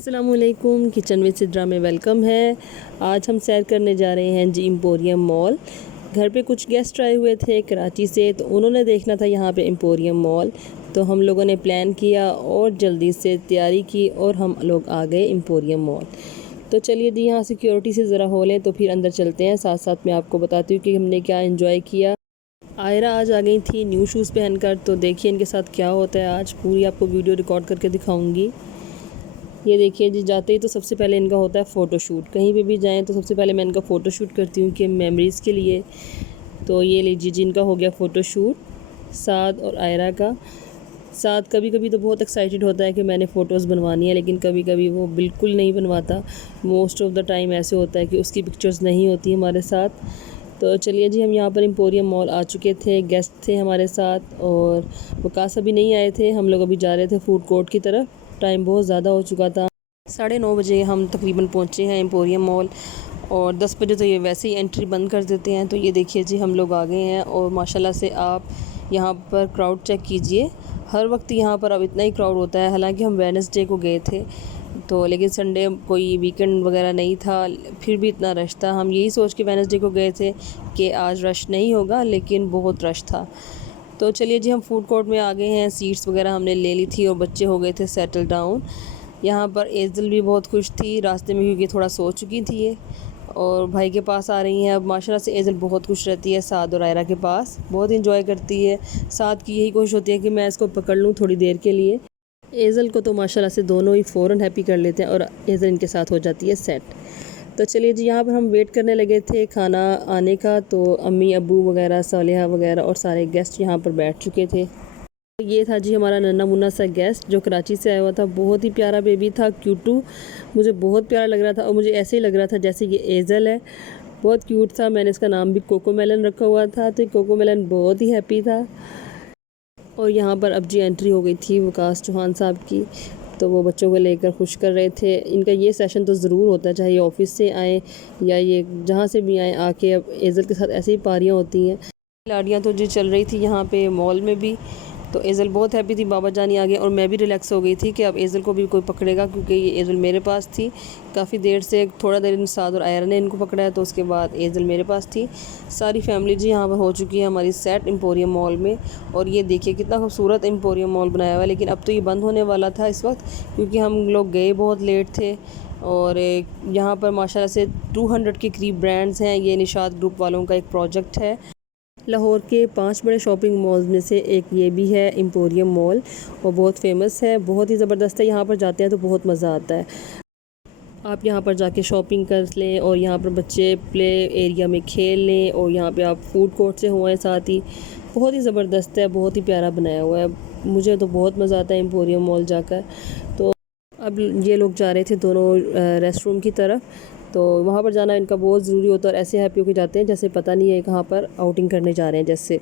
अस्सलामुअलैकुम, kitchen with Sidra में welcome है। आज हम सैर करने जा रहे हैं जी एम्पोरियम मॉल। घर पे कुछ गेस्ट आए हुए थे कराची से, तो उन्होंने देखना था यहाँ पे एम्पोरियम मॉल। तो हम लोगों ने प्लान किया और जल्दी से तैयारी की और हम लोग आ गए एम्पोरियम मॉल। तो चलिए जी, यहाँ सिक्योरिटी से ज़रा हो लें तो फिर अंदर चलते हैं। साथ साथ मैं आपको बताती हूँ कि हमने क्या एंजॉय किया। आयरा आज आ गई थी न्यू शूज़ पहनकर, तो देखिए इनके साथ क्या होता है। आज पूरी आपको वीडियो रिकॉर्ड करके दिखाऊंगी। ये देखिए जी, जाते ही तो सबसे पहले इनका होता है फ़ोटोशूट। कहीं पे भी जाएं तो सबसे पहले मैं इनका फ़ोटोशूट करती हूँ कि मेमोरीज़ के लिए। तो ये लीजिए जी, इनका हो गया फ़ोटोशूट साद और आयरा का। साद कभी कभी तो बहुत एक्साइटेड होता है कि मैंने फ़ोटोज़ बनवानी है, लेकिन कभी कभी वो बिल्कुल नहीं बनवाता। मोस्ट ऑफ़ द टाइम ऐसे होता है कि उसकी पिक्चर्स नहीं होती हमारे साथ। तो चलिए जी, हम यहाँ पर एम्पोरियम मॉल आ चुके थे। गेस्ट थे हमारे साथ और वकास अभी नहीं आए थे। हम लोग अभी जा रहे थे फूड कोर्ट की तरफ। टाइम बहुत ज़्यादा हो चुका था। 9:30 बजे हम तकरीबन पहुँचे हैं एम्पोरियम मॉल, और 10 बजे तो ये वैसे ही एंट्री बंद कर देते हैं। तो ये देखिए जी, हम लोग आ गए हैं और माशाल्लाह से आप यहाँ पर क्राउड चेक कीजिए। हर वक्त यहाँ पर अब इतना ही क्राउड होता है। हालांकि हम वेडनेसडे को गए थे, तो लेकिन संडे कोई वीकेंड वगैरह नहीं था, फिर भी इतना रश था। हम यही सोच के वेडनेसडे को गए थे कि आज रश नहीं होगा, लेकिन बहुत रश था। तो चलिए जी, हम फूड कोर्ट में आ गए हैं। सीट्स वगैरह हमने ले ली थी और बच्चे हो गए थे सेटल डाउन। यहाँ पर एज़ल भी बहुत खुश थी रास्ते में, क्योंकि थोड़ा सो चुकी थी ये, और भाई के पास आ रही हैं अब। माशाल्लाह से एज़ल बहुत खुश रहती है साद और आयरा के पास, बहुत इंजॉय करती है। साद की यही कोशिश होती है कि मैं इसको पकड़ लूँ थोड़ी देर के लिए। एज़ल को तो माशाल्लाह से दोनों ही फ़ौरन हैप्पी कर लेते हैं और एज़ल इनके साथ हो जाती है सेट। तो चलिए जी, यहाँ पर हम वेट करने लगे थे खाना आने का। तो अम्मी अब्बू वगैरह, सालिहा वगैरह और सारे गेस्ट यहाँ पर बैठ चुके थे। ये था जी हमारा नन्ना मुन्ना सा गेस्ट जो कराची से आया हुआ था। बहुत ही प्यारा बेबी था, क्यूटू। मुझे बहुत प्यारा लग रहा था और मुझे ऐसे ही लग रहा था जैसे ये एज़ल है। बहुत क्यूट था। मैंने इसका नाम भी कोको मेलन रखा हुआ था, तो कोको मेलन बहुत ही हैप्पी था। और यहाँ पर अब जी एंट्री हो गई थी वकास चौहान साहब की, तो वो बच्चों को लेकर खुश कर रहे थे। इनका ये सेशन तो ज़रूर होता है, चाहे ये ऑफिस से आए या ये जहाँ से भी आए, आके अब एज़ल के साथ ऐसे ही पारियाँ होती हैं। लाड़ियाँ तो जी चल रही थी यहाँ पे मॉल में भी। तो एज़ल बहुत हैप्पी थी, बाबा जानी आ गए, और मैं भी रिलैक्स हो गई थी कि अब एज़ल को भी कोई पकड़ेगा, क्योंकि ये एज़ल मेरे पास थी काफ़ी देर से। थोड़ा देर साद और आयरा ने इनको पकड़ा है, तो उसके बाद एज़ल मेरे पास थी। सारी फैमिली जी यहाँ पर हो चुकी है हमारी सेट एम्पोरियम मॉल में। और ये देखिए कितना खूबसूरत एम्पोरियम मॉल बनाया हुआ है, लेकिन अब तो ये बंद होने वाला था इस वक्त, क्योंकि हम लोग गए बहुत लेट थे। और यहाँ पर माशाल्लाह से 200 के करीब ब्रांड्स हैं। ये निशात ग्रुप वालों का एक प्रोजेक्ट है। लाहौर के 5 बड़े शॉपिंग मॉल्स में से एक ये भी है एम्पोरियम मॉल, और बहुत फेमस है, बहुत ही ज़बरदस्त है। यहाँ पर जाते हैं तो बहुत मज़ा आता है। आप यहाँ पर जाके शॉपिंग कर लें और यहाँ पर बच्चे प्ले एरिया में खेल लें, और यहाँ पे आप फूड कोर्ट से हुए साथ ही। बहुत ही ज़बरदस्त है, बहुत ही प्यारा बनाया हुआ है। मुझे तो बहुत मज़ा आता है एम्पोरियम मॉल जाकर। तो अब ये लोग जा रहे थे दोनों रेस्ट रूम की तरफ, तो वहाँ पर जाना इनका बहुत ज़रूरी होता है, और ऐसे हैप्पी होकर जाते हैं जैसे पता नहीं है कहाँ पर आउटिंग करने जा रहे हैं जैसे।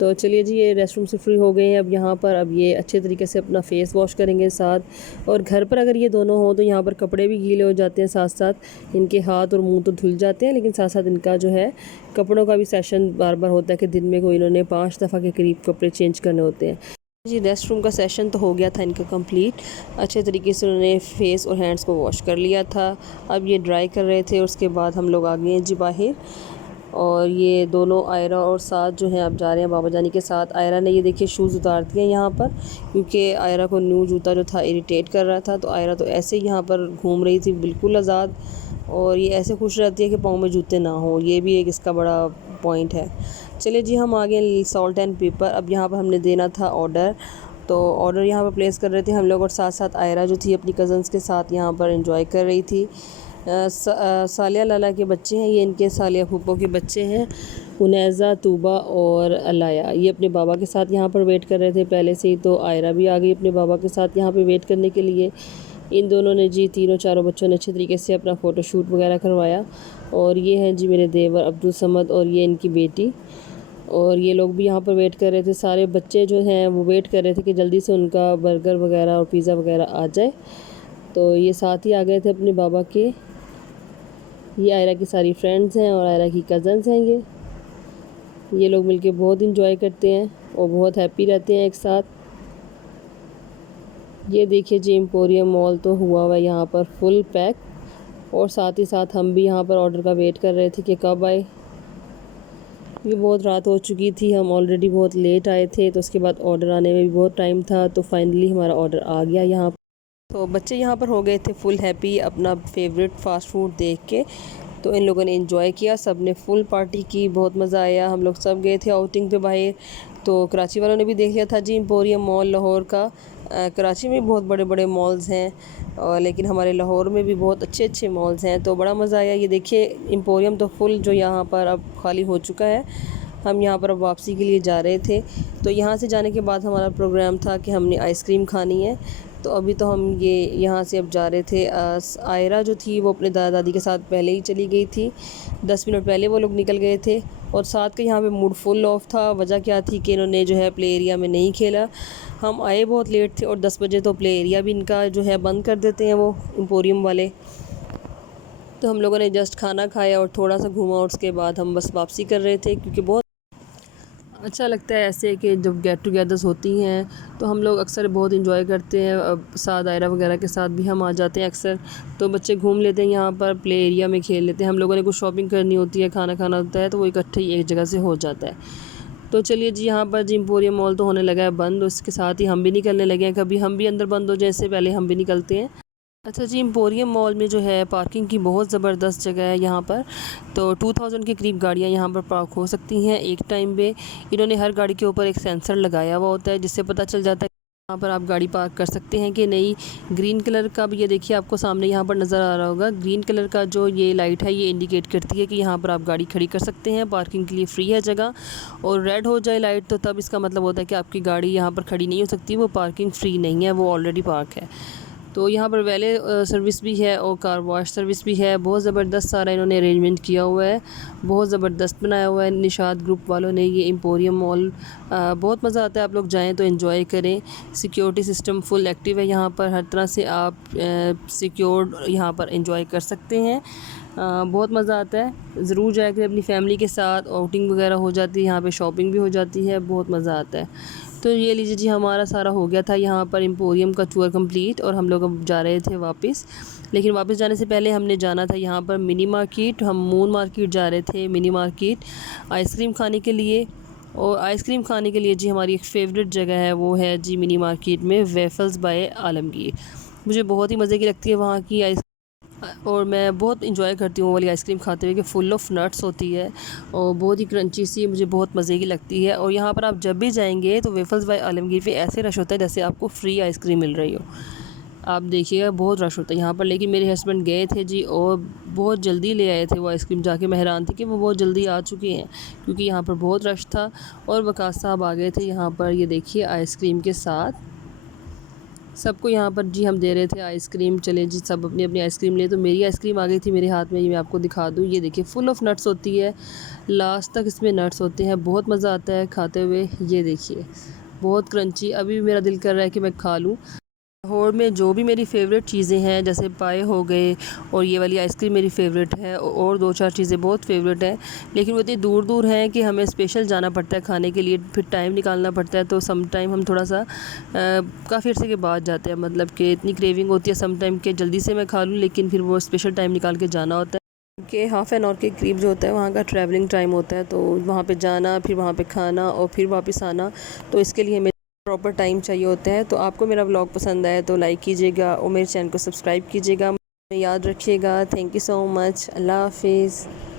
तो चलिए जी, ये रेस्ट रूम से फ्री हो गए हैं अब यहाँ पर। अब ये अच्छे तरीके से अपना फेस वॉश करेंगे साथ। और घर पर अगर ये दोनों हों तो यहाँ पर कपड़े भी गीले हो जाते हैं, साथ साथ इनके हाथ और मुंह तो धुल जाते हैं, लेकिन साथ साथ इनका जो है कपड़ों का भी सेशन बार बार होता है कि दिन में कोई इन्होंने 5 दफ़ा के करीब कपड़े चेंज करने होते हैं जी। रेस्ट रूम का सेशन तो हो गया था इनका कंप्लीट। अच्छे तरीके से उन्होंने फेस और हैंड्स को वॉश कर लिया था। अब ये ड्राई कर रहे थे, उसके बाद हम लोग आ गए हैं जी बाहर। और ये दोनों आयरा और साथ जो हैं अब जा रहे हैं बाबा जानी के साथ। आयरा ने ये देखिए शूज़ उतार दिए यहाँ पर, क्योंकि आयरा को न्यू जूता जो था इरिटेट कर रहा था। तो आयरा तो ऐसे ही यहाँ पर घूम रही थी बिल्कुल आज़ाद, और ये ऐसे खुश रहती है कि पाँव में जूते ना हो। ये भी एक इसका बड़ा पॉइंट है। चलिए जी, हम आ गए सॉल्ट एंड पेपर। अब यहाँ पर हमने देना था ऑर्डर, तो ऑर्डर यहाँ पर प्लेस कर रहे थे हम लोग, और साथ साथ आयरा जो थी अपनी कज़न्स के साथ यहाँ पर एंजॉय कर रही थी। सालिया लाला के बच्चे हैं ये, इनके सालिया फूफो के बच्चे हैं, उनैज़ा, तूबा और अलाया। ये अपने बाबा के साथ यहाँ पर वेट कर रहे थे पहले से ही। तो आयरा भी आ गई अपने बाबा के साथ यहाँ पे वेट करने के लिए। इन दोनों ने जी, तीनों चारों बच्चों ने अच्छे तरीके से अपना फ़ोटोशूट वगैरह करवाया। और ये हैं जी मेरे देवर अब्दुल समद और ये इनकी बेटी, और ये लोग भी यहाँ पर वेट कर रहे थे। सारे बच्चे जो हैं वो वेट कर रहे थे कि जल्दी से उनका बर्गर वगैरह और पिज़्ज़ा वगैरह आ जाए। तो ये साथ ही आ गए थे अपने बाबा के। ये आयरा की सारी फ्रेंड्स हैं और आयरा की कज़न्स हैं। ये लोग मिलके बहुत इंजॉय करते हैं और बहुत हैप्पी रहते हैं एक साथ। ये देखिए जी, एम्पोरियम मॉल तो हुआ है यहाँ पर फुल पैक, और साथ ही साथ हम भी यहाँ पर ऑर्डर का वेट कर रहे थे कि कब आए। ये बहुत रात हो चुकी थी, हम ऑलरेडी बहुत लेट आए थे, तो उसके बाद ऑर्डर आने में भी बहुत टाइम था, तो फाइनली हमारा ऑर्डर आ गया यहाँ। तो बच्चे यहाँ पर हो गए थे फुल हैप्पी अपना फेवरेट फ़ास्ट फूड देख के। तो इन लोगों ने एंजॉय किया, सब ने फुल पार्टी की, बहुत मज़ा आया। हम लोग सब गए थे आउटिंग पे बाहर। तो कराची वालों ने भी देख लिया था जी एम्पोरियम मॉल लाहौर का। कराची में बहुत बड़े बड़े मॉल्स हैं, और लेकिन हमारे लाहौर में भी बहुत अच्छे अच्छे मॉल्स हैं, तो बड़ा मज़ा आया। ये देखिए एम्पोरियम तो फुल जो यहाँ पर अब खाली हो चुका है। हम यहाँ पर अब वापसी के लिए जा रहे थे। तो यहाँ से जाने के बाद हमारा प्रोग्राम था कि हमने आइसक्रीम खानी है। तो अभी तो हम ये यहाँ से अब जा रहे थे। आयरा जो थी वो अपने दादा दादी के साथ पहले ही चली गई थी, 10 मिनट पहले वो लोग निकल गए थे। और साथ के यहाँ पे मूड फुल ऑफ था। वजह क्या थी कि इन्होंने जो है प्ले एरिया में नहीं खेला। हम आए बहुत लेट थे, और 10 बजे तो प्ले एरिया भी इनका जो है बंद कर देते हैं वो एम्पोरियम वाले। तो हम लोगों ने जस्ट खाना खाया और थोड़ा सा घूमा, और उसके बाद हम बस वापसी कर रहे थे, क्योंकि बहुत अच्छा लगता है ऐसे कि जब गेट टुगेदर्स होती हैं तो हम लोग अक्सर बहुत इंजॉय करते हैं। अब साथ दायरा वगैरह के साथ भी हम आ जाते हैं अक्सर, तो बच्चे घूम लेते हैं यहाँ पर, प्ले एरिया में खेल लेते हैं। हम लोगों ने कुछ शॉपिंग करनी होती है, खाना खाना होता है, तो वो इकट्ठे ही एक जगह से हो जाता है। तो चलिए जी, यहाँ पर जी एम्पोरियम मॉल तो होने लगा है बंद, उसके साथ ही हम भी निकलने लगे हैं। कभी हम भी अंदर बंद हो जाए इससे पहले हम भी निकलते हैं। अच्छा जी, एम्पोरियम मॉल में जो है पार्किंग की बहुत ज़बरदस्त जगह है यहाँ पर। तो 2000 के करीब गाड़ियाँ यहाँ पर पार्क हो सकती हैं एक टाइम पे। इन्होंने हर गाड़ी के ऊपर एक सेंसर लगाया हुआ होता है, जिससे पता चल जाता है यहाँ पर आप गाड़ी पार्क कर सकते हैं कि नहीं। ग्रीन कलर का भी ये देखिए आपको सामने यहाँ पर नज़र आ रहा होगा, ग्रीन कलर का जो ये लाइट है ये इंडिकेट करती है कि यहाँ पर आप गाड़ी खड़ी कर सकते हैं, पार्किंग के लिए फ्री है जगह। और रेड हो जाए लाइट तो तब इसका मतलब होता है कि आपकी गाड़ी यहाँ पर खड़ी नहीं हो सकती, वो पार्किंग फ्री नहीं है, वो ऑलरेडी पार्क है। तो यहाँ पर वैले सर्विस भी है और कार वॉश सर्विस भी है। बहुत ज़बरदस्त सारा इन्होंने अरेंजमेंट किया हुआ है, बहुत ज़बरदस्त बनाया हुआ है निशाद ग्रुप वालों ने ये एम्पोरियम मॉल। बहुत मज़ा आता है, आप लोग जाएं तो एंजॉय करें। सिक्योरिटी सिस्टम फुल एक्टिव है यहाँ पर, हर तरह से आप सिक्योर्ड यहाँ पर एंजॉय कर सकते हैं। बहुत मज़ा आता है, ज़रूर जाया करें अपनी फैमिली के साथ। आउटिंग वगैरह हो जाती है यहाँ पे, शॉपिंग भी हो जाती है, बहुत मज़ा आता है। तो ये लीजिए जी, हमारा सारा हो गया था यहाँ पर एम्पोरियम का टूर कंप्लीट, और हम लोग अब जा रहे थे वापस। लेकिन वापस जाने से पहले हमने जाना था यहाँ पर मिनी मार्केट। हम मून मार्केट जा रहे थे, मिनी मार्केट आइसक्रीम खाने के लिए। और आइसक्रीम खाने के लिए जी हमारी एक फ़ेवरेट जगह है, वो है जी मिनी मार्केट में वेफल्स बाय आलमगीर। मुझे बहुत ही मज़े की लगती है वहाँ की आइस, और मैं बहुत इंजॉय करती हूँ वो वाली आइसक्रीम खाते हुए कि फुल ऑफ नट्स होती है और बहुत ही क्रंची सी, मुझे बहुत मज़े की लगती है। और यहाँ पर आप जब भी जाएंगे तो वेफल्स बाय आलमगीर पे ऐसे रश होता है जैसे आपको फ्री आइसक्रीम मिल रही हो। आप देखिएगा बहुत रश होता है यहाँ पर। लेकिन मेरे हस्बैंड गए थे जी और बहुत जल्दी ले आए थे वो आइसक्रीम, जाके मैं हैरान थी कि वो बहुत जल्दी आ चुके हैं, क्योंकि यहाँ पर बहुत रश था। और वकास साहब आ गए थे यहाँ पर, ये देखिए आइसक्रीम के साथ सबको यहाँ पर जी हम दे रहे थे आइसक्रीम। चले जी, सब अपनी अपनी आइसक्रीम ले। तो मेरी आइसक्रीम आ गई थी मेरे हाथ में, ये मैं आपको दिखा दूँ। ये देखिए फुल ऑफ नट्स होती है, लास्ट तक इसमें नट्स होते हैं, बहुत मज़ा आता है खाते हुए। ये देखिए बहुत क्रंची, अभी भी मेरा दिल कर रहा है कि मैं खा लूँ। लाहौर में जो भी मेरी फ़ेवरेट चीज़ें हैं, जैसे पाए हो गए, और ये वाली आइसक्रीम मेरी फ़ेवरेट है, और 2-4 चीज़ें बहुत फ़ेवरेट हैं। लेकिन वो इतनी दूर दूर हैं कि हमें स्पेशल जाना पड़ता है खाने के लिए, फिर टाइम निकालना पड़ता है। तो सम टाइम हम थोड़ा सा काफ़ी अर्से के बाद जाते हैं, मतलब कि इतनी क्रेविंग होती है सम टाइम के जल्दी से मैं खा लूँ, लेकिन फिर वो स्पेशल टाइम निकाल के जाना होता है कि हाफ़ एन आवर के करीब जो होता है वहाँ का ट्रैवलिंग टाइम होता है। तो वहाँ पे जाना, फिर वहाँ पे खाना, और फिर वापस आना, तो इसके लिए हमें प्रॉपर टाइम चाहिए होता है। तो आपको मेरा व्लॉग पसंद आए तो लाइक कीजिएगा और मेरे चैनल को सब्सक्राइब कीजिएगा, याद रखिएगा। थैंक यू सो मच, अल्लाह हाफिज़।